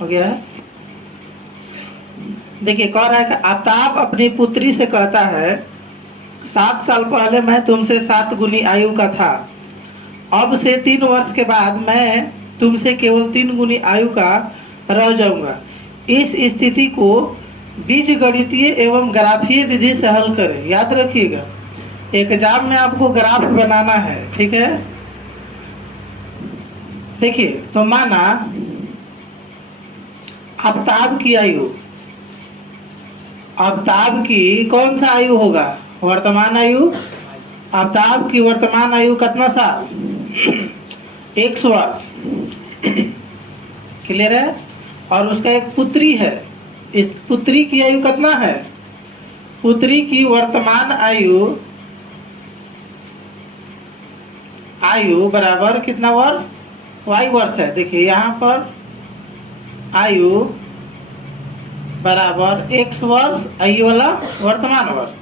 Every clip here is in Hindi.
हो गया है। देखिए कह रहा है कि आफ्ताब अपनी पुत्री से कहता है 7 साल पहले मैं तुमसे 7 गुनी आयु का था, अब से 3 वर्ष के बाद मैं तुमसे केवल 3 गुनी आयु का रह जाऊंगा। इस स्थिति को बीजगणितीय एवं ग्राफीय विधि से हल करें। याद रखिएगा एग्जाम में आपको ग्राफ बनाना है, ठीक है। देखिए तो माना आफ्ताब की आयु, आफ्ताब की कौन सा आयु होगा, वर्तमान आयु। आफ्ताब की वर्तमान आयु कितना साल, 100 वर्ष। क्लियर है। और उसका एक पुत्री है, इस पुत्री की आयु कितना है, पुत्री की वर्तमान आयु बराबर कितना वर्ष, y वर्ष है। देखिए यहाँ पर आयु बराबर 100 वर्ष, ये वाला वर्तमान वर्ष,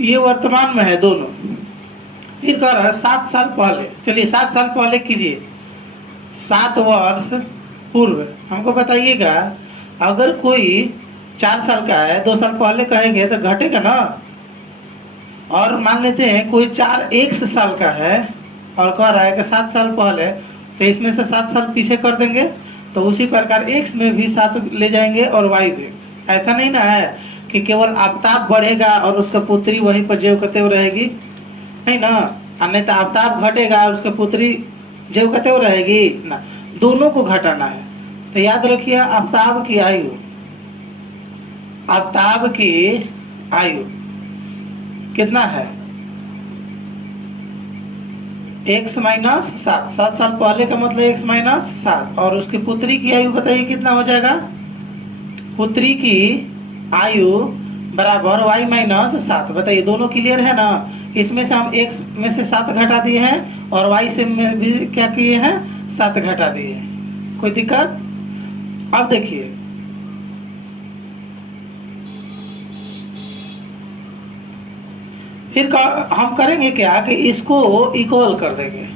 ये वर्तमान में है दोनों। फिर कह रहा है 7 साल पहले, चलिए 7 साल पहले कीजिए, 7 वर्ष पूर्व। हमको बताइएगा अगर कोई 4 साल का है, 2 साल पहले कहेंगे तो घटेगा ना। और मान लेते हैं कोई 1 साल का है और कह रहा है कि 7 साल पहले, तो इसमें से 7 साल पीछे कर देंगे, तो उसी प्रकार x में भी 7 ले जाएंगे और y में। ऐसा नहीं ना है कि केवल आफ्ताब बढ़ेगा और उसका पुत्री वहीं पर जेव कतेव रहेगी, नहीं ना। नहीं तो आफ्ताब घटेगा और उसका पुत्री जेव कतेव रहेगी ना, दोनों को घटाना है। तो याद रखिए आफ्ताब की आयु, आफ्ताब की आयु कितना है, x माइनस 7, 7 साल पहले का मतलब x माइनस 7। और उसकी पुत्री की आयु बताइए कितना हो जाएगा, पुत्री की आयु बराबर y माइनस 7। बताइए दोनों क्लियर है ना। इसमें से हम x में से 7 घटा दिए हैं और y से में भी क्या किए हैं, 7 घटा दिए हैं। कोई दिक्कत। अब देखिए फिर हम करेंगे क्या कि इसको इक्वल कर देंगे,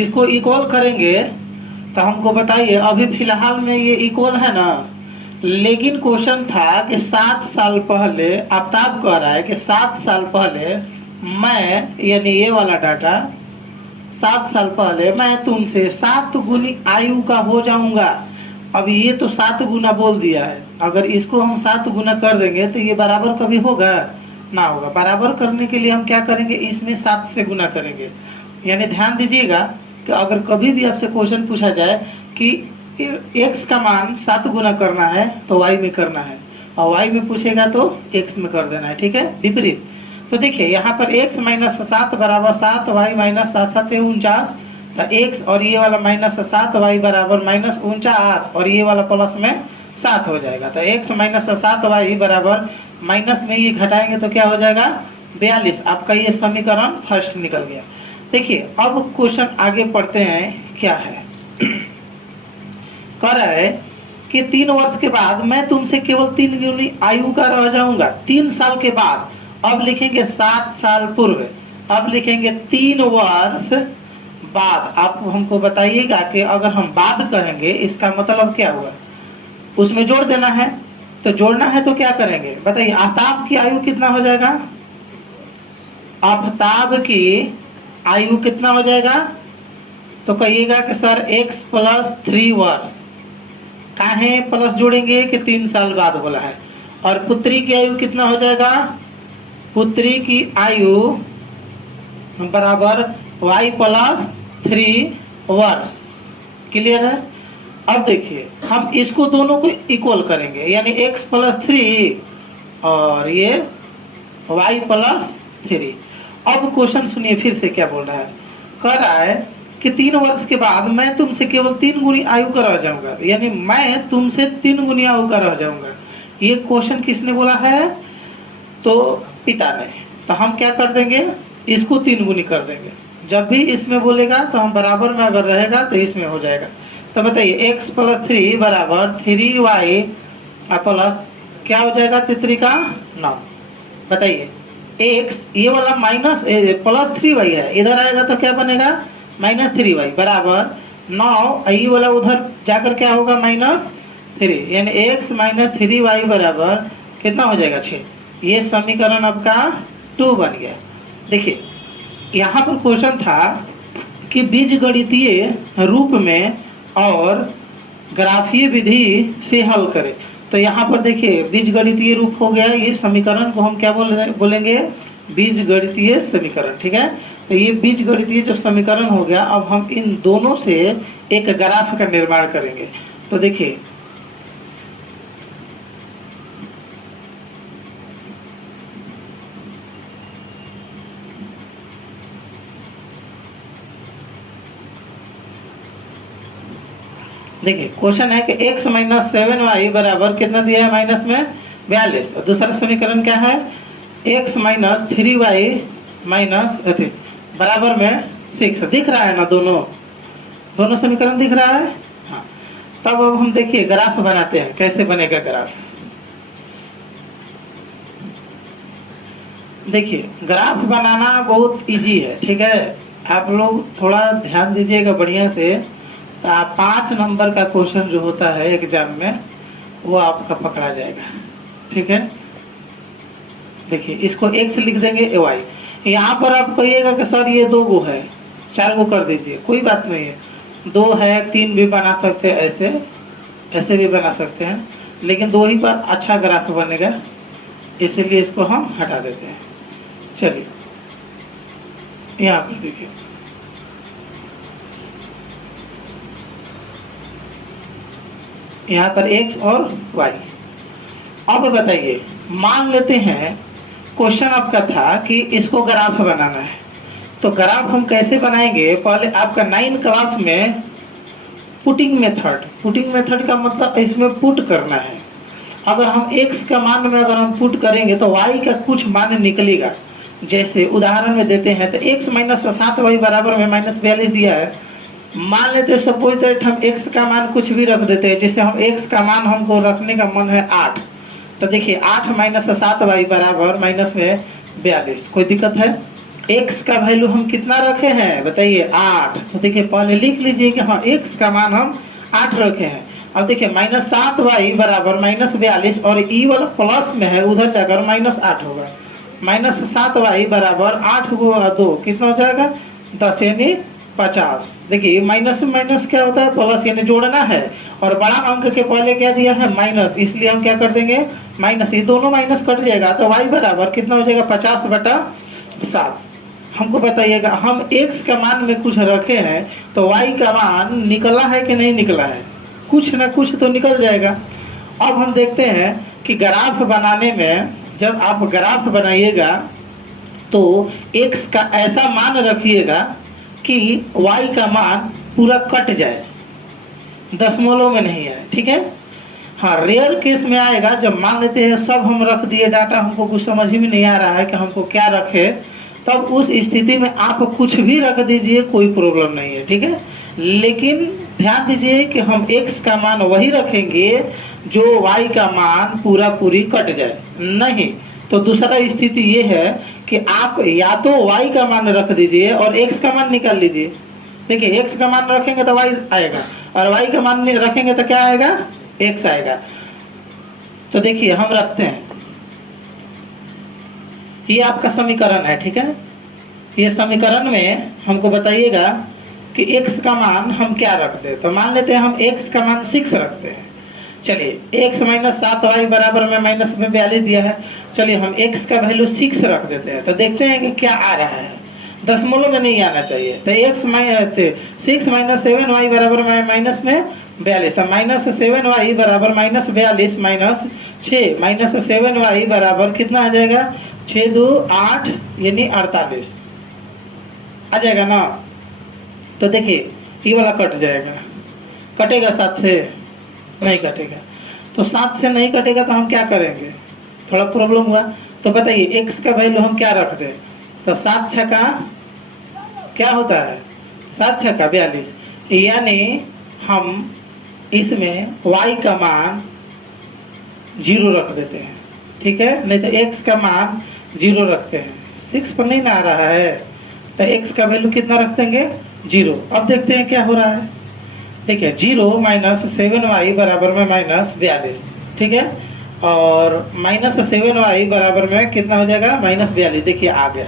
इसको इक्वल करेंगे। तो हमको बताइए अभी फिलहाल में ये इक्वल है ना, लेकिन क्वेश्चन था कि 7 साल पहले, आफ्ताब कह रहा है कि 7 साल पहले मैं, यानी ये वाला डाटा, 7 साल पहले मैं तुमसे 7 गुनी आयु का हो जाऊंगा। अब ये तो 7 गुना बोल दिया है, अगर इसको हम 7 गुना कर देंगे तो ये बराबर कभी होगा ना होगा। बराबर करने के लिए हम क्या करेंगे, इसमें 7 से गुना करेंगे। यानी ध्यान दीजिएगा कि अगर कभी भी आपसे क्वेश्चन पूछा जाए कि x का मान 7 गुना करना है तो y में करना है, और y में पूछेगा तो x में कर देना है, ठीक है, विपरीत। तो देखिए यहाँ पर x माइनस 7 बराबर 7, y माइनस 7 7 49, तो x और ये वाला माइनस 7, y बराबर माइनस 49, और ये वाला प्लस में 7 हो जाएगा। तो x माइनस 7 y बराबर माइनस में ये घटाएंगे तो क्या हो जाएगा, 42। आपका ये समीकरण फर्स्ट निकल गया। देखिए अब क्वेश्चन आगे पढ़ते हैं, क्या है। कह रहा है कि 3 वर्ष के बाद मैं तुमसे केवल 3 गुनी आयु का रह जाऊंगा। 3 साल के बाद, अब लिखेंगे 7 साल पूर्व, अब लिखेंगे 3 वर्ष बाद। आप हमको बताइएगा कि अगर हम बाद कहेंगे इसका मतलब क्या हुआ, उसमें जोड़ देना है। तो जोड़ना है तो क्या करेंगे बताइए, आफ्ताब की आयु कितना हो जाएगा, आफ्ताब की आयु कितना हो जाएगा, तो कहिएगा कि सर x प्लस 3 वर्ष। काहे प्लस जोड़ेंगे कि 3 साल बाद बोला है। और पुत्री की आयु कितना हो जाएगा, पुत्री की आयु बराबर y प्लस 3 वर्ष। क्लियर है। अब देखिए हम इसको दोनों को इक्वल करेंगे, यानी x प्लस 3 और ये y प्लस 3। अब क्वेश्चन सुनिए फिर से क्या बोल रहा है। कह रहा है कि 3 वर्ष के बाद मैं तुमसे केवल 3 गुनी आयु का रह जाऊंगा, यानी मैं तुमसे 3 गुनी आयु का रह जाऊंगा। ये क्वेश्चन किसने बोला है, तो पिता ने। तो हम क्या कर देंगे, इसको 3 गुनी कर देंगे। जब भी इसमें बोलेगा तो हम बराबर में अगर रहेगा तो इसमें हो जाएगा। तो बताइए x प्लस 3 बराबर 3y प्लस क्या हो जाएगा, 3 का 9। बताइए x ये वाला माइनस प्लस 3y है, इधर आएगा तो क्या बनेगा, माइनस 3y बराबर 9 ई वाला उधर जाकर क्या होगा -3, यानी x - 3y बराबर कितना हो जाएगा 6। ये समीकरण आपका 2 बन गया। देखिए यहाँ पर क्वेश्चन था कि बीजगणितीय रूप में और ग्राफीय विधि से हल करें। तो यहाँ पर देखिए बीजगणितीय रूप हो गया, ये समीकरण को हम क्या बोलेंगे बीजगणितीय समीकरण, ठीक है। तो ये बीजगणितीय जब समीकरण हो गया, अब हम इन दोनों से एक ग्राफ का निर्माण करेंगे। तो देखिए क्वेश्चन है कि x - 7y बराबर कितना दिया है माइनस में 42, और दूसरा समीकरण क्या है x - 3y बराबर में 6। दिख रहा है ना, दोनों समीकरण दिख रहा है। हाँ, तब अब हम देखिए ग्राफ बनाते हैं, कैसे बनेगा ग्राफ। देखिए ग्राफ बनाना बहुत इजी है, ठीक है। आप लोग थोड़ा ध्यान दीजिएगा बढ़िया से, तो आप 5 नंबर का क्वेश्चन जो होता है एग्जाम में वो आपका पकड़ा जाएगा, ठीक है। देखिए इसको x लिख देंगे y, यहाँ पर आप कहिएगा कि सर ये 2 गो है, 4 गो कर दीजिए, कोई बात नहीं है। 2 है, 3 भी बना सकते हैं, ऐसे भी बना सकते हैं, लेकिन 2 ही पर अच्छा ग्राफ बनेगा, इसीलिए इसको हम हटा देते हैं। चलिए यहाँ पर देखिए यहाँ पर x और y। अब बताइए, मान लेते हैं क्वेश्चन आपका था कि इसको ग्राफ बनाना है, तो ग्राफ हम कैसे बनाएंगे। पहले आपका 9 क्लास में पुटिंग मेथड का मतलब इसमें पुट करना है। अगर हम x का मान में अगर हम पुट करेंगे तो y का कुछ मान निकलेगा। जैसे उदाहरण में देते हैं, तो x - 7y बराबर में -42 दिया है। मान लेते सपोज दैट हम x का मान कुछ भी रख देते हैं, जैसे हम x का मान हमको रखने का मन है 8, तो देखिए 8 - 7y बराबर -42। कोई दिक्कत है। x का वैल्यू हम कितना रखे हैं बताइए 8, तो देखिए पहले लिख लीजिए कि हाँ x का मान हम 8 रखे हैं। अब देखिए -7y बराबर -42, और ई वाला प्लस में है, उधर जाकर -8 होगा। -7y बराबर 8 को 2 कितना हो जाएगा 10, यानी 50। देखिए माइनस में माइनस क्या होता है प्लस, यानी जोड़ना है, और बड़ा अंक के पहले क्या दिया है माइनस, इसलिए हम क्या कर देंगे माइनस। ये दोनों माइनस कट जाएगा, तो y बराबर कितना हो जाएगा 50/7। हमको बताइएगा, हम x का मान में कुछ रखे हैं, तो y का मान निकला है कि नहीं निकला है, कुछ ना कुछ तो निकल जाएगा। अब हम देखते हैं कि ग्राफ बनाने में, जब आप ग्राफ बनाइएगा तो x का ऐसा मान रखिएगा कि y का मान पूरा कट जाए, दशमलव में नहीं है, ठीक है। हाँ, रेयर केस में आएगा जब मान लेते हैं सब हम रख दिए डाटा, हमको कुछ समझ ही में नहीं आ रहा है कि हमको क्या रखे, तब उस स्थिति में आप कुछ भी रख दीजिए, कोई प्रॉब्लम नहीं है, ठीक है। लेकिन ध्यान दीजिए कि हम x का मान वही रखेंगे जो y का मान पूरी कट जाए, नहीं तो दूसरा स्थिति ये है कि आप या तो y का मान रख दीजिए और x का मान निकाल लीजिए। देखिए x का मान रखेंगे तो y आएगा, और y का मान रखेंगे तो क्या आएगा x आएगा। तो देखिए हम रखते हैं, ये आपका समीकरण है, ठीक है। ये समीकरण में हमको बताइएगा कि x का मान हम क्या रखते हैं। तो मान लेते हैं हम x का मान 6 रखते हैं। चलिए x - 7y बराबर में -42 दिया है, चलिए हम x का वैल्यू 6 रख देते हैं, तो देखते हैं कि क्या आ रहा है, दशमलव में नहीं आना चाहिए। तो 6 - 7y बराबर में -42, तो -7y बराबर -42 -6 -7y बराबर कितना आ जाएगा 6 2 8, यानी 48 आ जाएगा ना। तो देखिए ये वाला कट जाएगा, कटेगा 7 से नहीं कटेगा, तो 7 से नहीं कटेगा तो हम क्या करेंगे, थोड़ा प्रॉब्लम हुआ। तो बताइए x का वैल्यू हम क्या रख दें, तो 7 छक्का क्या होता है 7 छक्का 42, यानी हम इसमें y का मान 0 रख देते हैं, ठीक है। नहीं तो x का मान 0 रखते हैं, 6 पर नहीं ना आ रहा है, तो x का वैल्यू कितना रख देंगे 0। अब देखते हैं क्या हो रहा है, ठीक है, 0 - 7y बराबर में -42, ठीक है। और -7y बराबर में कितना हो जाएगा, -42। देखिए आ गया,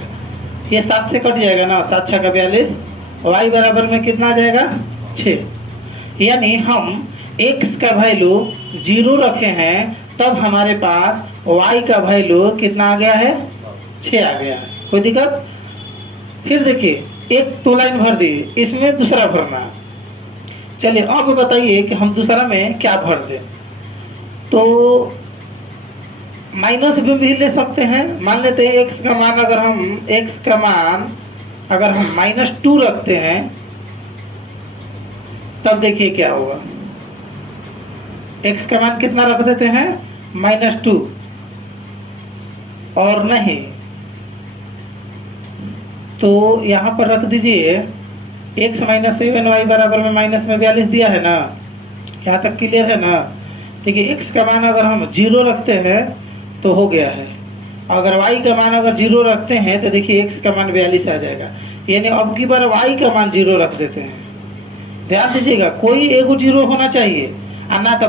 ये 7 से कट जाएगा ना, 7 छक्का 42। y बराबर में कितना आ जाएगा, 6। यानी हम x का वैल्यू 0 रखे हैं, तब हमारे पास y का वैल्यू कितना आ गया है, 6 आ गया है। कोई दिक्कत? फिर देखिए, एक तो लाइन भर दी, इसमें दूसरा भरना। चलिए अब बताइए कि हम दूसरा में क्या भर दें। तो माइनस भी ले सकते हैं। मान लेते हैं x का मान अगर हम -2 रखते हैं, तब देखिए क्या होगा। x का मान कितना रख देते हैं, -2। और नहीं तो यहाँ पर रख दीजिए x - 7y बराबर में माइनस में 42 दिया है ना, यहाँ तक क्लियर है ना। देखिए x का मान अगर हम 0 रखते हैं तो हो गया है, अगर y का मान अगर 0 रखते हैं तो देखिए x का मान 42 आ जाएगा। यानी अब की बार y का मान 0 रख देते हैं। ध्यान दीजिएगा, कोई एक 0 होना चाहिए, और ना तो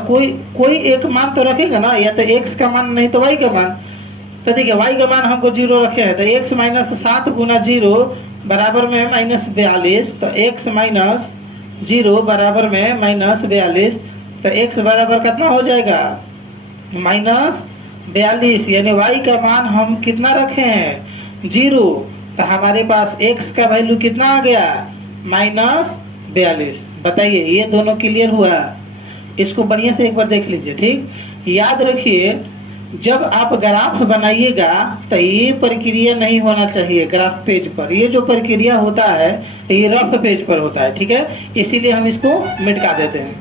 कोई एक मान तो रखेगा ना, या तो x का मान नहीं तो y का मान। तो देखिए y का मान हमको 0 रखे हैं, तो x - 7 गुना 0 बराबर में -42। तो x - 0 बराबर में -42, तो x बराबर कितना हो जाएगा, -42। यानी y का मान हम कितना रखे हैं, 0। तो हमारे पास x का वैल्यू कितना आ गया, -42। बताइए, ये दोनों क्लियर हुआ? इसको बढ़िया से एक बार देख लीजिए, ठीक। याद रखिए, जब आप ग्राफ बनाइएगा तो ये प्रक्रिया नहीं होना चाहिए ग्राफ पेज पर। ये जो प्रक्रिया होता है ये रफ पेज पर होता है, ठीक है। इसीलिए हम इसको मिटा देते हैं।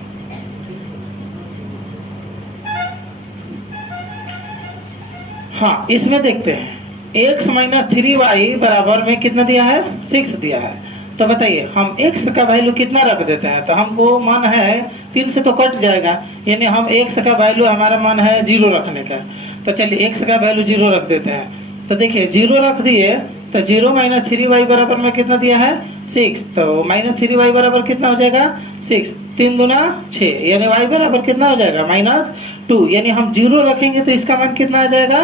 हाँ, इसमें देखते हैं x - 3y बराबर में कितना दिया है, 6 दिया है। तो बताइए, हम x का वैल्यू कितना रख देते हैं। तो हमको मन है 3 से तो कट जाएगा, यानी हम x का वैल्यू, हमारा मन है 0 रखने का। तो चलिए x का वैल्यू 0 रख देते हैं। तो देखिए 0 रख दिए, तो 0 - 3y बराबर में कितना दिया है, 6। तो -3y बराबर कितना हो जाएगा, 6। 3 दूना 6, यानी y बराबर कितना हो जाएगा, -2। यानी हम 0 रखेंगे तो इसका मान कितना आ जाएगा,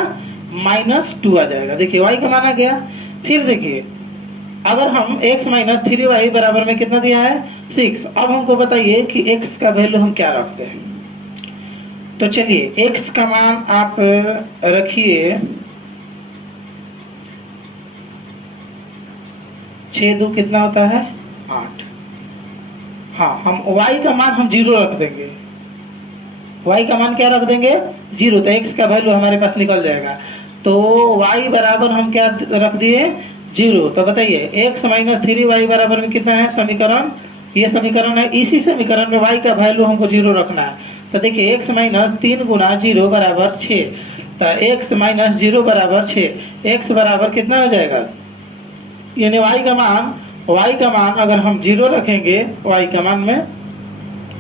-2 आ जाएगा। देखिए y का मान आ गया। फिर देखिए, अगर हम x - 3y बराबर में कितना दिया है, 6। अब हमको बताइए कि x का वैल्यू हम क्या रखते हैं। तो चलिए x का मान आप रखिए 6 2 कितना होता है, 8। हाँ, हम y का मान हम 0 रख देंगे। y का मान क्या रख देंगे, 0। तो x का वैल्यू हमारे पास निकल जाएगा। तो y बराबर हम क्या रख दिए, 0। तो बताइए x - 3y बराबर में कितना है समीकरण, ये समीकरण है। इसी समीकरण में y का वैल्यू हमको 0 रखना है। तो देखिए x - 3 गुना 0 बराबर 6। तो x - 0 बराबर 6। x बराबर कितना हो जाएगा, यानी y का मान अगर हम 0 रखेंगे, y का मान में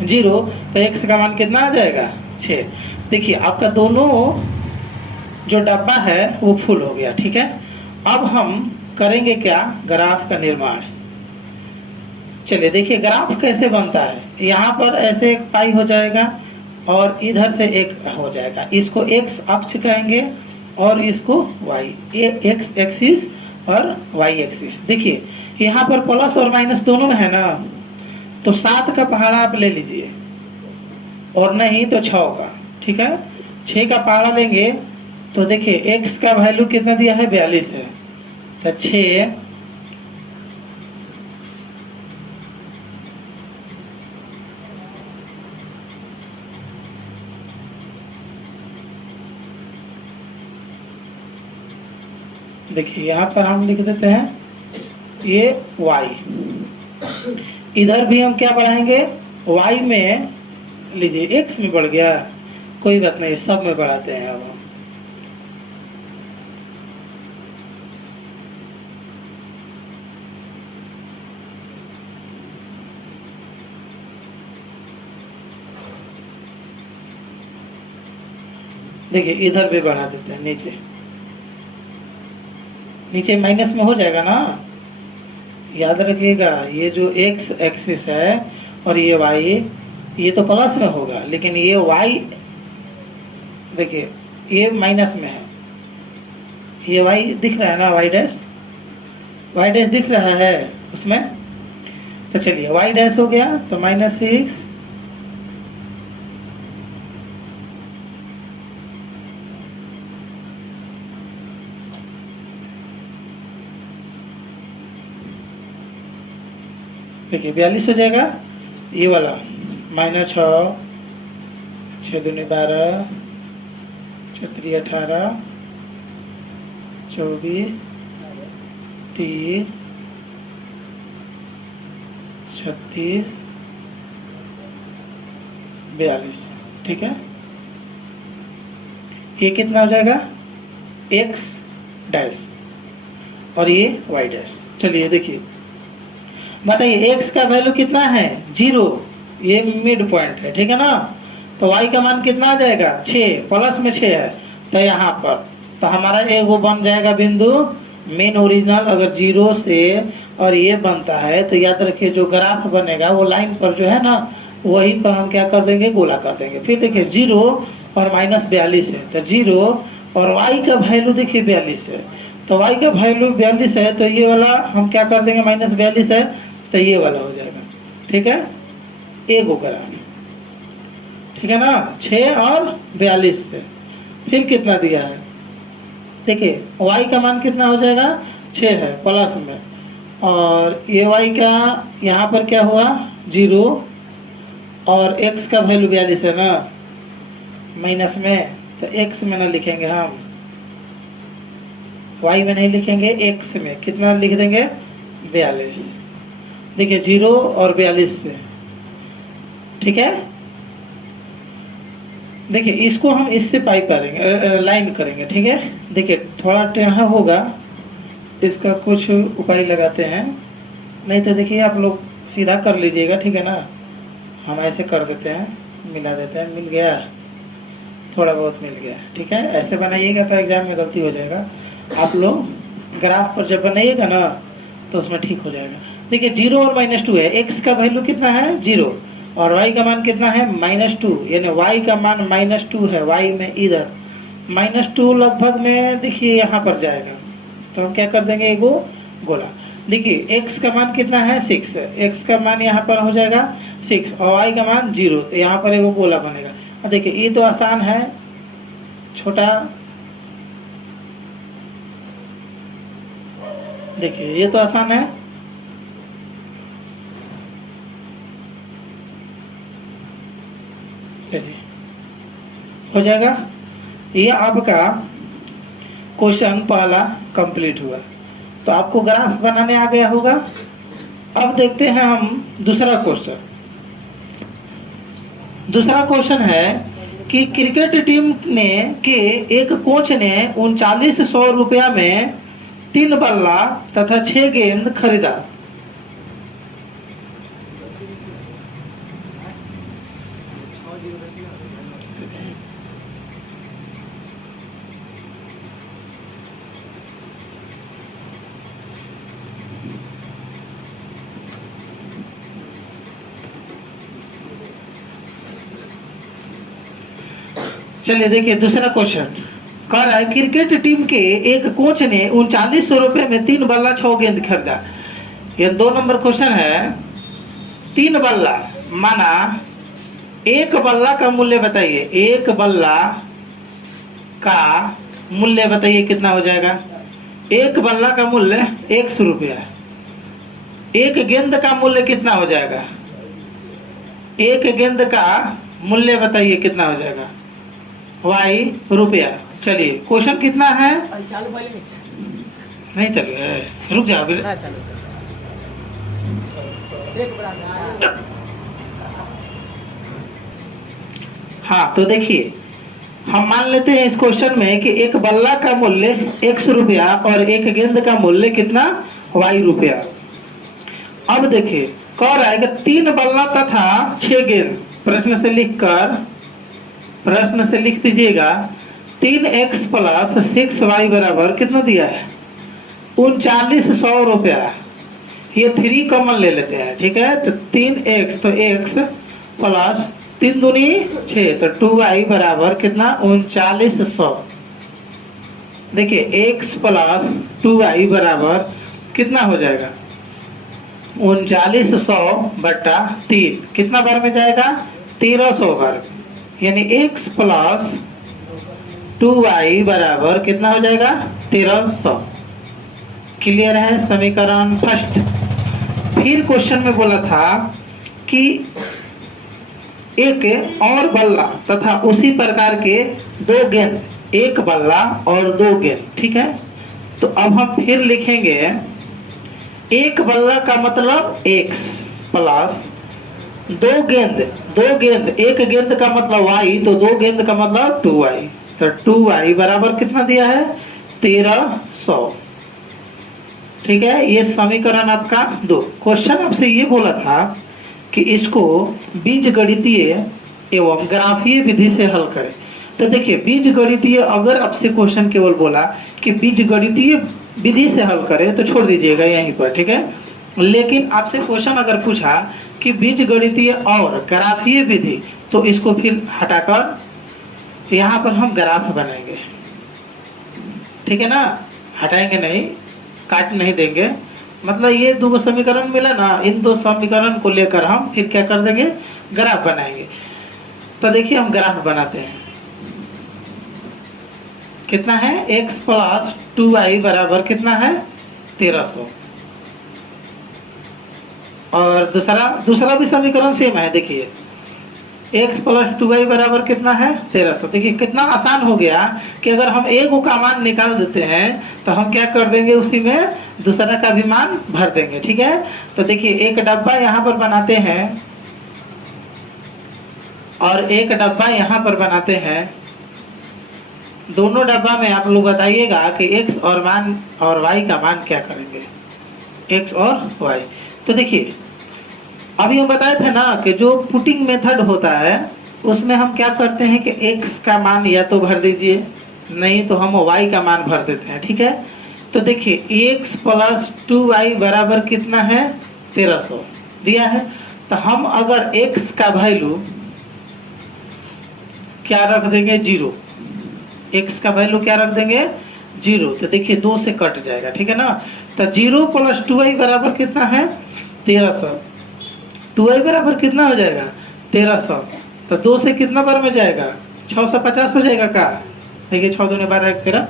0, तो x का मान कितना आ जाएगा, 6। देखिए आपका दोनों जो डब्बा है वो फुल हो गया, ठीक है। अब हम करेंगे क्या, ग्राफ का निर्माण। चलिए देखिए ग्राफ कैसे बनता है। यहाँ पर ऐसे एक पाई हो जाएगा और इधर से एक हो जाएगा। इसको x अक्ष कहेंगे और इसको y, x एक्सिस और y एक्सिस। देखिए यहाँ पर प्लस और माइनस दोनों में है ना, तो 7 का पहाड़ा आप ले लीजिए, और नहीं तो 6 का, ठीक है। 6 का पहाड़ा लेंगे तो देखिए x का वैल्यू कितना दिया है, 42 है। तो 6 देखिए यहाँ पर हम लिख देते हैं ये y। इधर भी हम क्या बढ़ाएंगे, y में लीजिए, x में बढ़ गया, कोई बात नहीं, सब में बढ़ाते हैं। अब हम देखिए इधर भी बढ़ा देते हैं, नीचे माइनस में हो जाएगा ना। याद रखिएगा, ये जो x एक्सिस है और ये वाई, ये तो प्लस में होगा, लेकिन ये वाई देखिए ये माइनस में है। ये वाई दिख रहा है ना, वाई डैश दिख रहा है उसमें। तो चलिए वाई डैश हो गया तो -6 देखिए 42 हो जाएगा। ये वाला -6, 6 दूनी 12, 6 18, 24, 30, 36, 42। ठीक है, ये कितना हो जाएगा x डैश और ये y डैश। चलिए देखिए बताइए x का वैल्यू कितना है 0, ये मिड पॉइंट है, ठीक है ना। तो y का मान कितना आ जाएगा 6, प्लस में 6 है तो यहाँ पर तो हमारा वो बन जाएगा बिंदु मेन ओरिजिनल। अगर 0 से और ये बनता है तो याद रखिए जो ग्राफ बनेगा वो लाइन पर जो है ना वही पर हम क्या कर देंगे, गोला कर देंगे। फिर देखिए 0 और -42 है तो 0 और y का वैल्यू देखिए 42 है, तो y का वैल्यू 42 है तो ये वाला हम क्या कर देंगे, -42 है तो ये वाला हो जाएगा। ठीक है, एक ग्राफ, ठीक है ना, 6 और 42 से। फिर कितना दिया है देखिए, y का मान कितना हो जाएगा 6 है प्लस में, और ये y का यहाँ पर क्या हुआ 0 और x का वैल्यू 42 है ना माइनस में, तो x में ना लिखेंगे हम, y में नहीं लिखेंगे, x में कितना लिख देंगे 42। देखिए 0 और 42 से। ठीक है, देखिए इसको हम इससे पाई करेंगे, लाइन करेंगे। ठीक है, देखिए थोड़ा टेढ़ा होगा, इसका कुछ उपाय लगाते हैं, नहीं तो देखिए आप लोग सीधा कर लीजिएगा। ठीक है ना, हम ऐसे कर देते हैं, मिला देते हैं, मिल गया, थोड़ा बहुत मिल गया। ठीक है, ऐसे बनाइएगा तो एग्जाम में गलती हो जाएगा। आप लोग ग्राफ पर जब बनाइएगा ना तो उसमें ठीक हो जाएगा। देखिए 0 और -2 है, x का वैल्यू कितना है 0 और y का मान कितना है -2, यानी y का मान -2 है, y में इधर -2 लगभग में देखिए यहाँ पर जाएगा तो हम क्या कर देंगे एगो गोला। देखिए x का मान कितना है 6 है, x का मान यहाँ पर हो जाएगा 6 और y का मान 0, तो यहाँ पर एगो गोला बनेगा। और देखिए ये तो आसान है, छोटा, देखिए ये तो आसान है। चलिए हो जाएगा, ये आपका क्वेश्चन पहला कंप्लीट हुआ। तो आपको ग्राफ बनाने आ गया होगा। अब देखते हैं हम दूसरा क्वेश्चन। दूसरा क्वेश्चन है कि क्रिकेट टीम ने के एक कोच ने 3900 रुपया में 3 बल्ला तथा 6 गेंद खरीदा। चलिए देखिए दूसरा क्वेश्चन कह रहा है क्रिकेट टीम के एक कोच ने 3900 रुपये में 3 बल्ला 6 गेंद खरीदा। ये 2 नंबर क्वेश्चन है। 3 बल्ला माना एक बल्ला का मूल्य बताइए, एक बल्ला का मूल्य बताइए कितना हो जाएगा। एक बल्ला का मूल्य 100 रुपया। एक गेंद का मूल्य कितना हो जाएगा, एक गेंद का मूल्य बताइए कितना हो जाएगा, y रुपया। चलिए क्वेश्चन कितना है, नहीं चलिए रुक जाओ, हाँ तो देखिए हम मान लेते हैं इस क्वेश्चन में कि एक बल्ला का मूल्य 100 रुपया और एक गेंद का मूल्य कितना y रुपया। अब देखिए कह रहा है कि 3 बल्ला तथा 6 गेंद, प्रश्न से लिख दीजिएगा 3x + 6y बराबर कितना दिया है 3900 रुपया। ये 3 कॉमन ले लेते हैं, ठीक है। तो 3x, तो x प्लस 3 दूनी 6, तो 2y बराबर कितना 3900। देखिए x प्लस 2y बराबर कितना हो जाएगा 3900 बटा 3, कितना बार में जाएगा 1300 बार, यानी x प्लस 2y बराबर कितना हो जाएगा 1300। क्लियर है समीकरण फर्स्ट। फिर क्वेश्चन में बोला था कि एक और बल्ला तथा उसी प्रकार के 2 गेंद, एक बल्ला और 2 गेंद, ठीक है। तो अब हम फिर लिखेंगे एक बल्ला का मतलब x प्लस 2 गेंद, एक गेंद का मतलब y, तो 2 गेंद का मतलब 2y, तो 2y बराबर कितना दिया है 1300, ठीक है। ये समीकरण आपका 2। क्वेश्चन आपसे ये बोला था कि इसको बीजगणितीय एवं ग्राफीय विधि से हल करें। तो देखिए बीजगणितीय, अगर आपसे क्वेश्चन केवल बोला कि बीजगणितीय विधि से हल करें तो छोड़ दीजिएगा यहीं पर, ठीक है। लेकिन आपसे क्वेश्चन अगर पूछा कि बीजगणितीय और ग्राफीय विधि, तो इसको फिर हटाकर यहाँ पर हम ग्राफ बनाएंगे, ठीक है ना। हटाएंगे नहीं, काट नहीं देंगे, मतलब ये 2 समीकरण मिला ना, इन 2 समीकरण को लेकर हम फिर क्या कर देंगे ग्राफ बनाएंगे। तो देखिए हम ग्राफ बनाते हैं, कितना है x प्लस 2y बराबर कितना है 1300, और दूसरा भी समीकरण सेम है। देखिए x प्लस 2y बराबर कितना है 1300। देखिए कितना आसान हो गया कि अगर हम एक का मान निकाल देते हैं तो हम क्या कर देंगे उसी में दूसरा का भी मान भर देंगे, ठीक है। तो देखिए एक डब्बा यहाँ पर बनाते हैं और एक डब्बा यहाँ पर बनाते हैं। दोनों डब्बा में आप लोग बताइएगा कि x और मान और y का मान क्या करेंगे, x और y। तो देखिए अभी हम बताए थे ना कि जो पुटिंग मेथड होता है उसमें हम क्या करते हैं कि x का मान या तो भर दीजिए, नहीं तो हम y का मान भर देते हैं, ठीक है। तो देखिए x प्लस 2y बराबर कितना है 1300 दिया है। तो हम अगर x का वैल्यू क्या रख देंगे 0, x का वैल्यू क्या रख देंगे 0, तो देखिए 2 से कट जाएगा, ठीक है ना। तो 0 प्लस 2y बराबर कितना है 1300, 2y बराबर कितना हो जाएगा 1300, तो 2 से कितना बार में जाएगा 650 हो जाएगा का, देखिए 6 दूने 12 1 13,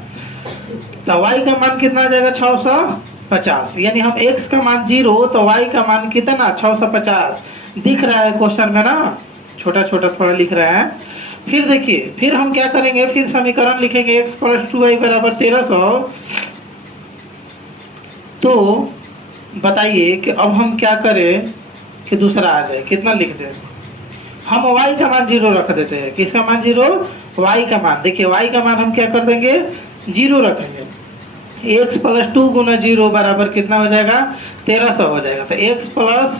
तो y का मान कितना आ जाएगा 650, यानी हम x का मान 0 तो y का मान कितना 650 दिख रहा है क्वेश्चन में ना, छोटा छोटा थोड़ा लिख रहा है। फिर देखिए फिर हम क्या करेंगे, फिर समीकरण लिखेंगे x प्लस 2y बराबर 1300। तो बताइए कि अब हम क्या करें कि दूसरा आ जाए, कितना लिख दें हम y का मान 0 रख देते हैं। किसका मान 0, y का मान। देखिए y का मान हम क्या कर देंगे 0 रखेंगे, x प्लस 2 गुना 0 बराबर कितना हो जाएगा 1300 हो जाएगा। तो x प्लस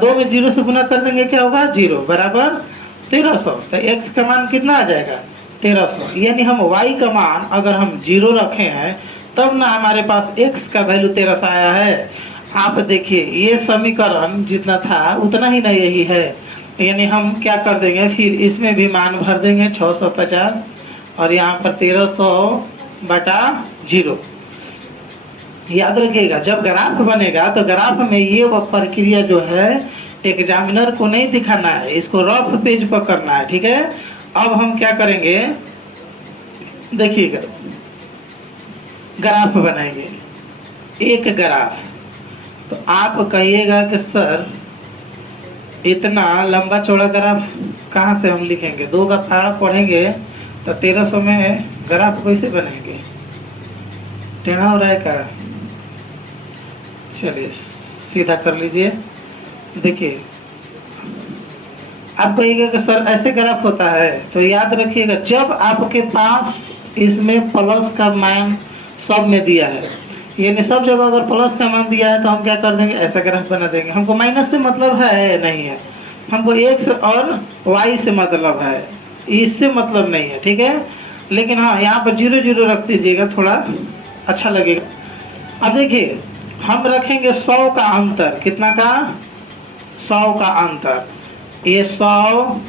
2 में 0 से गुना कर देंगे क्या होगा 0 बराबर 1300, तो x का मान कितना आ जाएगा 1300, यानी हम y का मान अगर हम 0 रखे हैं तब ना हमारे पास x का वैल्यू 1300 आया है। आप देखिए ये समीकरण जितना था उतना ही ना यही है, यानी हम क्या कर देंगे फिर इसमें भी मान भर देंगे 650 और यहाँ पर 1300 बटा 0। याद रखिएगा जब ग्राफ बनेगा तो ग्राफ में ये प्रक्रिया जो है एग्जामिनर को नहीं दिखाना है, इसको रफ पेज पर करना है, ठीक है। अब हम क्या करेंगे देखिएगा ग्राफ बनाएंगे, एक ग्राफ। तो आप कहिएगा कि सर इतना लंबा चौड़ा ग्राफ कहाँ से हम लिखेंगे, 2 का फाड़ा पढ़ेंगे तो 1300 में ग्राफ कैसे बनाएंगे, टेढ़ा हो रहा है क्या। चलिए सीधा कर लीजिए। देखिए आप कहिएगा कि सर ऐसे ग्राफ होता है, तो याद रखिएगा जब आपके पास इसमें प्लस का मान सब में दिया है, यानी सब जगह अगर प्लस का मान दिया है तो हम क्या कर देंगे ऐसा ग्राफ बना देंगे। हमको माइनस से मतलब है नहीं है, हमको x और y से मतलब है, इससे मतलब नहीं है, ठीक है। लेकिन हाँ यहाँ पर 0 0 रख दीजिएगा, थोड़ा अच्छा लगेगा। अब देखिए हम रखेंगे 100 का अंतर। कितना का? 100 का अंतर। ये 100,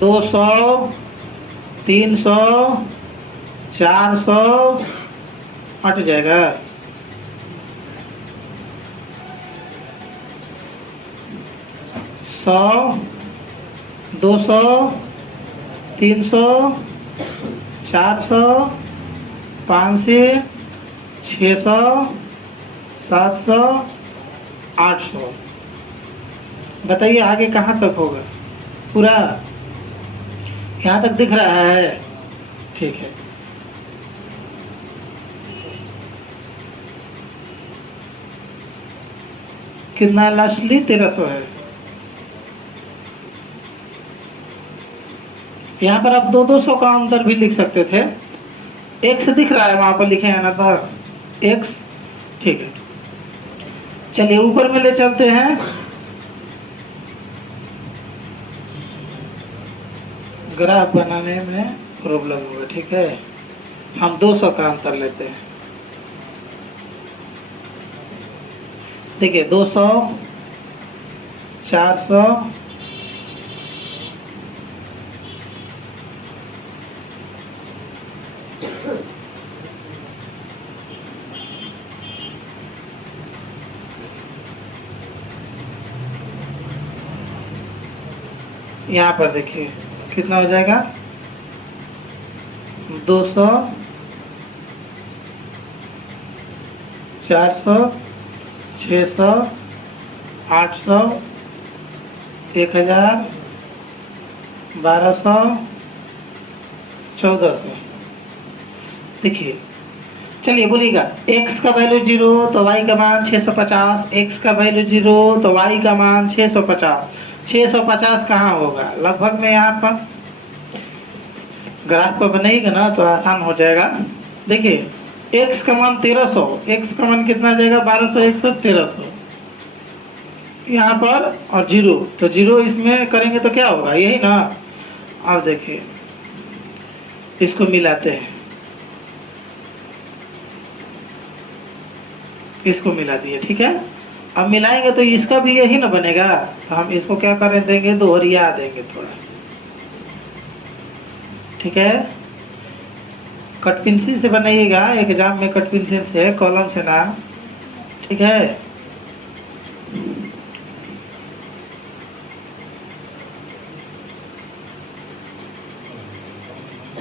200, 300, 400 हट जाएगा। 100, 200, 300, 400, 500, 600, 700, 800। बताइए आगे कहाँ तक होगा? पूरा यहाँ तक दिख रहा है? ठीक है। कितना लास्टली? 1300 है। यहाँ पर आप 200 का अंतर भी लिख सकते थे। एक्स दिख रहा है वहां पर, लिखे हैं ना था एक्स। ठीक है, चलिए ऊपर में ले चलते हैं। ग्राफ बनाने में प्रॉब्लम होगा। ठीक है, हम 200 का अंतर लेते हैं। देखिए 200, 400, यहाँ पर देखिए कितना हो जाएगा? 200, 400, 600, 800, 1000, 1200, 1400। देखिए चलिए बोलिएगा, x का वैल्यू 0 तो y का मान 650, x का वैल्यू 0 तो y का मान 650। 650 कहाँ होगा? लगभग में यहाँ पर ग्राफ पर बनेगा ना तो आसान हो जाएगा। देखिए x का मान 1300, x का मान कितना जाएगा? 1200, 100, 1300 यहाँ पर, और 0 तो 0 इसमें करेंगे तो क्या होगा? यही ना। अब देखिए इसको मिलाते हैं, इसको मिला दिए। ठीक है, अब मिलाएंगे तो इसका भी यही ना बनेगा। तो हम इसको क्या करें देंगे? दोहरिया देंगे थोड़ा। ठीक है, कट पेंसिल से बनाइएगा, एग्जाम में कट पेंसिल से, कॉलम से ना। ठीक है,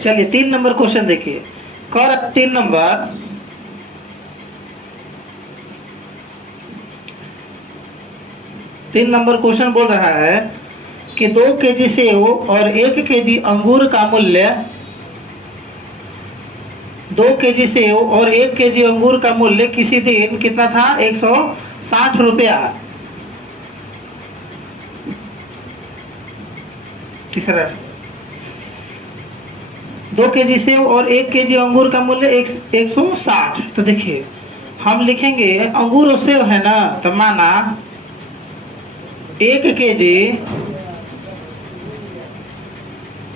चलिए 3 नंबर क्वेश्चन देखिए। कर 3 नंबर, तीन नंबर क्वेश्चन बोल रहा है कि 2 केजी सेव और 1 केजी अंगूर का मूल्य, 2 केजी सेव और 1 केजी अंगूर का मूल्य किसी दिन कितना था? 160 रुपया। तीसरा, 2 केजी सेव और 1 केजी अंगूर का मूल्य 160। तो देखिए हम लिखेंगे अंगूर और सेव है ना, तो माना 1 केजी,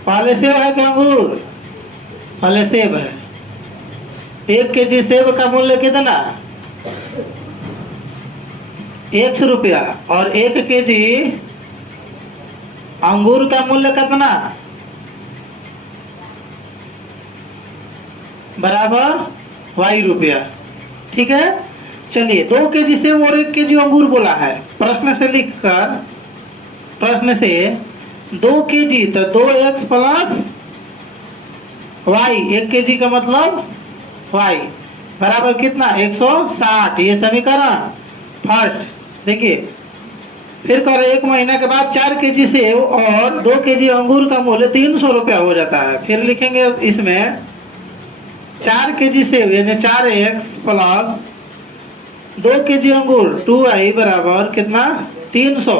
पहले सेब है कि अंगूर? पहले सेब है। 1 केजी सेब का मूल्य कितना? 100 रुपया। और 1 केजी अंगूर का मूल्य कितना? बराबर y रुपया। ठीक है, चलिए 2 केजी सेब और 1 केजी अंगूर बोला है। प्रश्न से लिखकर, प्रश्न से 2 केजी तो 2x प्लस y, 1 केजी का मतलब y बराबर कितना? 160। ये समीकरण फर्स्ट। देखिए फिर करें, 1 महीना के बाद 4 केजी सेब और 2 केजी अंगूर का मूल्य 300 रुपया हो जाता है। फिर लिखेंगे इसमें 4 केजी सेब यानी 4x प्लस 2 केजी अंगूर 2y बराबर कितना? 300।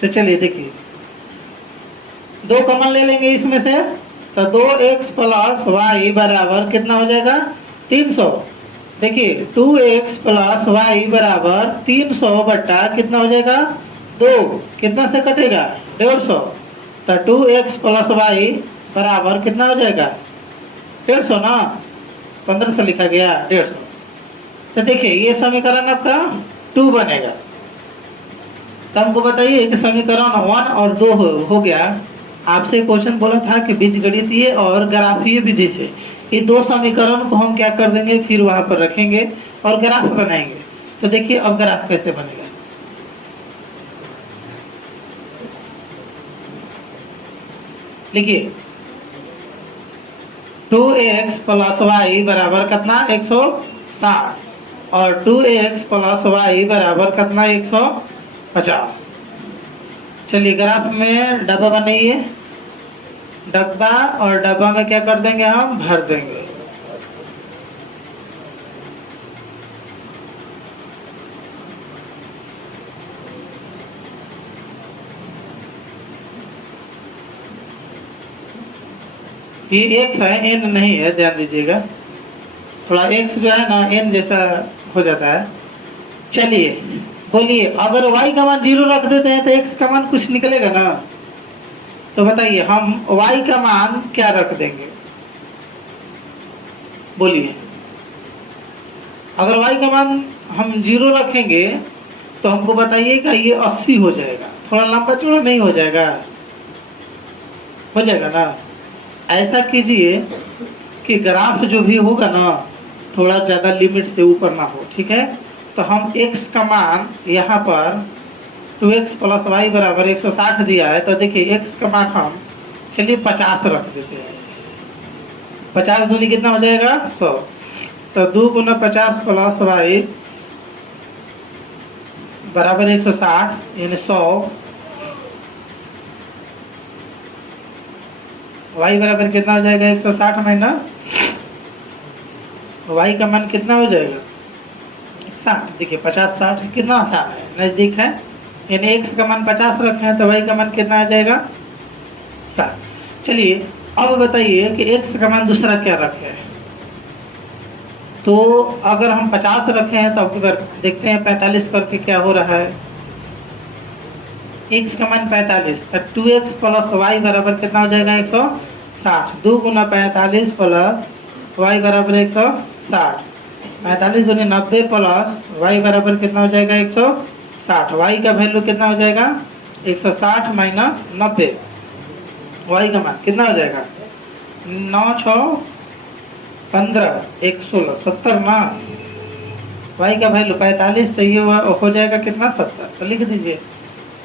तो चलिए देखिए 2 कॉमन ले लेंगे इसमें से, तो 2x प्लस y बराबर कितना हो जाएगा? 300। देखिए 2x प्लस y बराबर 300 बट्टा कितना हो जाएगा? 2। कितना से कटेगा? 150। तो 2x प्लस y बराबर कितना हो जाएगा? 150 ना, 1500 लिखा गया, 150। तो देखिए ये समीकरण आपका 2 बनेगा। तो हमको बताइए कि समीकरण 1 और 2 हो गया। आपसे क्वेश्चन बोला था कि बीजगणितीय और ग्राफीय विधि से ये दो समीकरण को हम क्या कर देंगे, फिर वहां पर रखेंगे और ग्राफ बनाएंगे। तो देखिए अब ग्राफ कैसे बनेगा। लिखिए 2x प्लस वाई बराबर कितना 160 और 2x प्लस वाई बराबर कितना 150। चलिए ग्राफ में डब्बा बनाइए, डब्बा और डब्बा में क्या कर देंगे, हम भर देंगे। ये एक्स है, एन नहीं है, ध्यान दीजिएगा। थोड़ा एक्स जो है ना एन जैसा हो जाता है। चलिए बोलिए, अगर y का मान 0 रख देते हैं तो x का मान कुछ निकलेगा ना। तो बताइए हम y का मान क्या रख देंगे, बोलिए। अगर y का मान हम 0 रखेंगे तो हमको बताइए कि ये 80 हो जाएगा। थोड़ा लंबा चौड़ा नहीं हो जाएगा, हो जाएगा ना। ऐसा कीजिए कि ग्राफ जो भी होगा ना थोड़ा ज़्यादा लिमिट से ऊपर ना हो, ठीक है। तो हम x का मान यहाँ पर 2x प्लस वाई बराबर 160 दिया है। तो देखिए x का मान हम चलिए 50 रख देते हैं। 50 दूनी कितना हो जाएगा 100। तो 2 गुना 50 प्लस वाई बराबर 160 यानी 100। y बराबर कितना हो जाएगा 160 माइनस y का मान कितना हो जाएगा 60। देखिए 50 60 कितना आसान है, नजदीक है। यानी x का मान 50 रखे हैं तो y का मान कितना आ जाएगा 60। चलिए अब बताइए कि x का मान दूसरा क्या रखे हैं। तो अगर हम 50 रखे हैं तो अब देखते हैं 45 करके क्या हो रहा है। x का मान 45 तो 2x प्लस वाई बराबर कितना हो जाएगा 160। 2 गुना 45 प्लस वाई बराबर 160। 45 दूनी 90 प्लस वाई बराबर कितना हो जाएगा 160। वाई का वैल्यू कितना हो जाएगा 160 माइनस 90। वाई का मान कितना हो जाएगा 9 6 15 1 16 70 ना। वाई का वैल्यू 45 तो ये हो जाएगा कितना 70। तो लिख दीजिए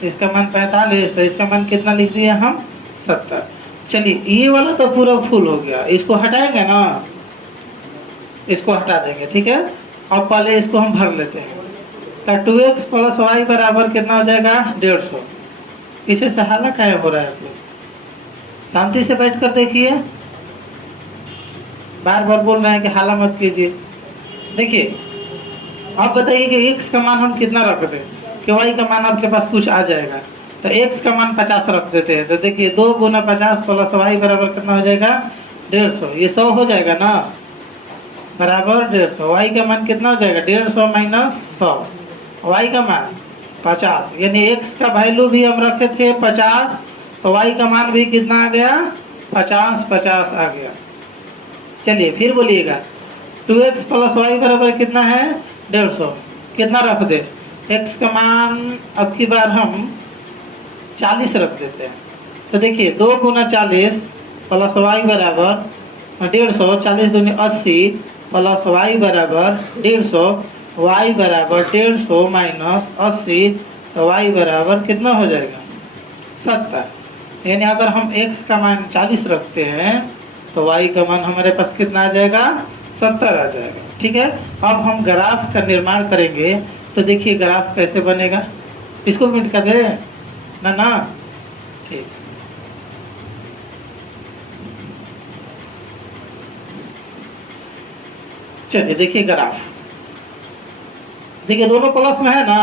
इसका मान 45 तो इसका मान कितना लिख दिया हम 70। चलिए ये वाला तो पूरा फुल हो गया, इसको हटाएंगे ना, इसको हटा देंगे, ठीक है। अब पहले इसको हम भर लेते हैं। तो 2x प्लस वाई बराबर कितना हो जाएगा 150। इसे सहाला क्या हो रहा है, आप लोग शांति से बैठ कर देखिए। बार बार बोल रहे हैं कि हाला मत कीजिए। देखिए अब बताइए कि x का मान हम कितना रख दें कि y का मान आपके पास कुछ आ जाएगा। तो x का मान 50 रख देते हैं। तो देखिए 2 गुना 50 प्लस वाई बराबर कितना हो जाएगा 150। ये 100 हो जाएगा ना, बराबर 150। वाई का मान कितना हो जाएगा 150 माइनस 100। वाई का मान 50 यानी x का वैल्यू भी हम रखे थे 50 तो वाई का मान भी कितना आ गया 50 50 आ गया। चलिए फिर बोलिएगा 2x प्लस वाई बराबर कितना है 150। कितना रख दे x का मान, अब की बार हम 40 रख देते हैं। तो देखिए 2 गुना 40 प्लस वाई बराबर 150। 40 दूनी 80 प्लस वाई बराबर 150। वाई बराबर 150 माइनस 80 तो वाई बराबर कितना हो जाएगा 70। यानी अगर हम x का मान 40 रखते हैं तो y का मान हमारे पास कितना आ जाएगा 70 आ जाएगा, ठीक है। अब हम ग्राफ का निर्माण करेंगे। तो देखिए ग्राफ कैसे बनेगा, इसको मिट कर दे ना ना, ठीक। चलिए देखिए ग्राफ, देखिए दोनों प्लस में है ना।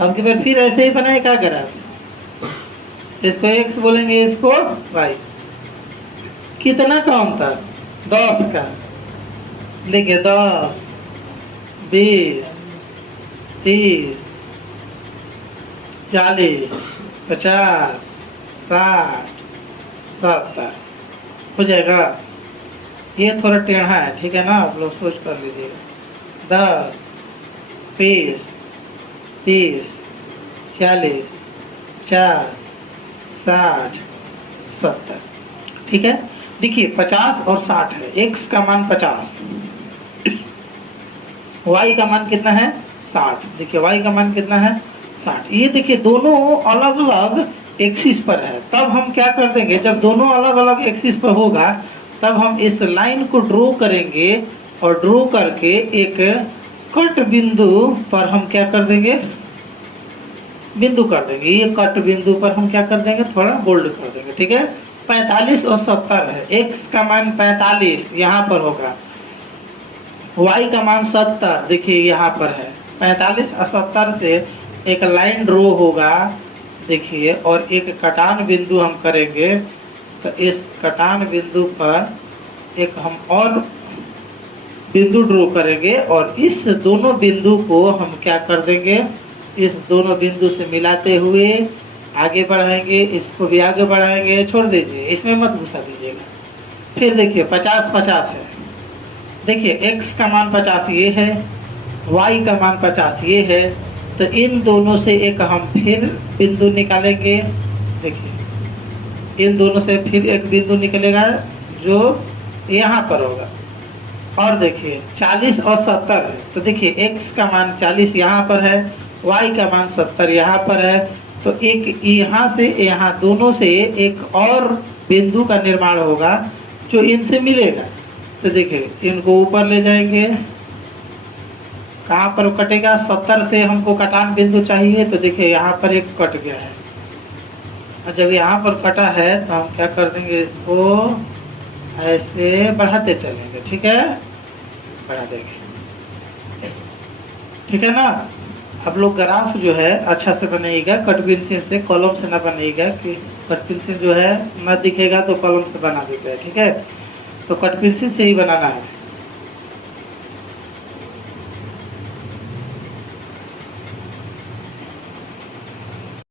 अब की बार फिर ऐसे ही बनेगा ग्राफ। इसको x बोलेंगे, इसको y। कितना का अंतर 10 का। देखिए 10 20 30 40 50 60 70 हो जाएगा। ये थोड़ा टेढ़ा है, ठीक है ना, आप लोग सोच कर लीजिएगा। 10, 20, 30, 40, 50, 60, 70। ठीक है, देखिए 50 और 60 है, x का मान 50, y का मान कितना है 60। देखिए y का मान कितना है 60। ये देखिए दोनों अलग अलग एक्सिस पर है, तब हम क्या कर देंगे, जब दोनों अलग अलग एक्सिस पर होगा तब हम इस लाइन को ड्रॉ करेंगे और ड्रॉ करके एक कट बिंदु पर हम क्या कर देंगे, बिंदु कर देंगे। ये कट बिंदु पर हम क्या कर देंगे, थोड़ा बोल्ड कर देंगे। ठीक है, 45 और 70 है, x का मान 45 यहाँ पर होगा, y का मान 70 देखिए यहाँ पर है। 45 और 70 से एक लाइन ड्रॉ होगा देखिए, और एक कटान बिंदु हम करेंगे। तो इस कटान बिंदु पर एक हम और बिंदु ड्रॉ करेंगे और इस दोनों बिंदु को हम क्या कर देंगे, इस दोनों बिंदु से मिलाते हुए आगे बढ़ाएंगे, इसको भी आगे बढ़ाएंगे। छोड़ दीजिए, इसमें मत घुसा दीजिएगा। फिर देखिए 50 50 है, देखिए x का मान 50 ये है, y का मान 50 ये है। तो इन दोनों से एक हम फिर बिंदु निकालेंगे। देखिए इन दोनों से फिर एक बिंदु निकलेगा जो यहाँ पर होगा। और देखिए 40 और 70 है, तो देखिए x का मान 40 यहाँ पर है, y का मान 70 यहाँ पर है। तो एक यहाँ से यहाँ दोनों से एक और बिंदु का निर्माण होगा जो इनसे मिलेगा। तो देखिए इनको ऊपर ले जाएंगे, कहाँ पर कटेगा, 70 से हमको कटान बिंदु चाहिए। तो देखिए यहाँ पर एक कट गया है, और जब यहाँ पर कटा है तो हम क्या कर देंगे, इसको ऐसे बढ़ाते चलेंगे। ठीक है, बढ़ा देंगे। ठीक है ना। अब लोग ग्राफ जो है अच्छा से बनाइएगा, कट पेंसिल से, कॉलम से ना बनाइएगा कि कट पेंसिल जो है ना दिखेगा तो कॉलम से बना देते हैं। ठीक है, तो कट पेंसिल से ही बनाना है।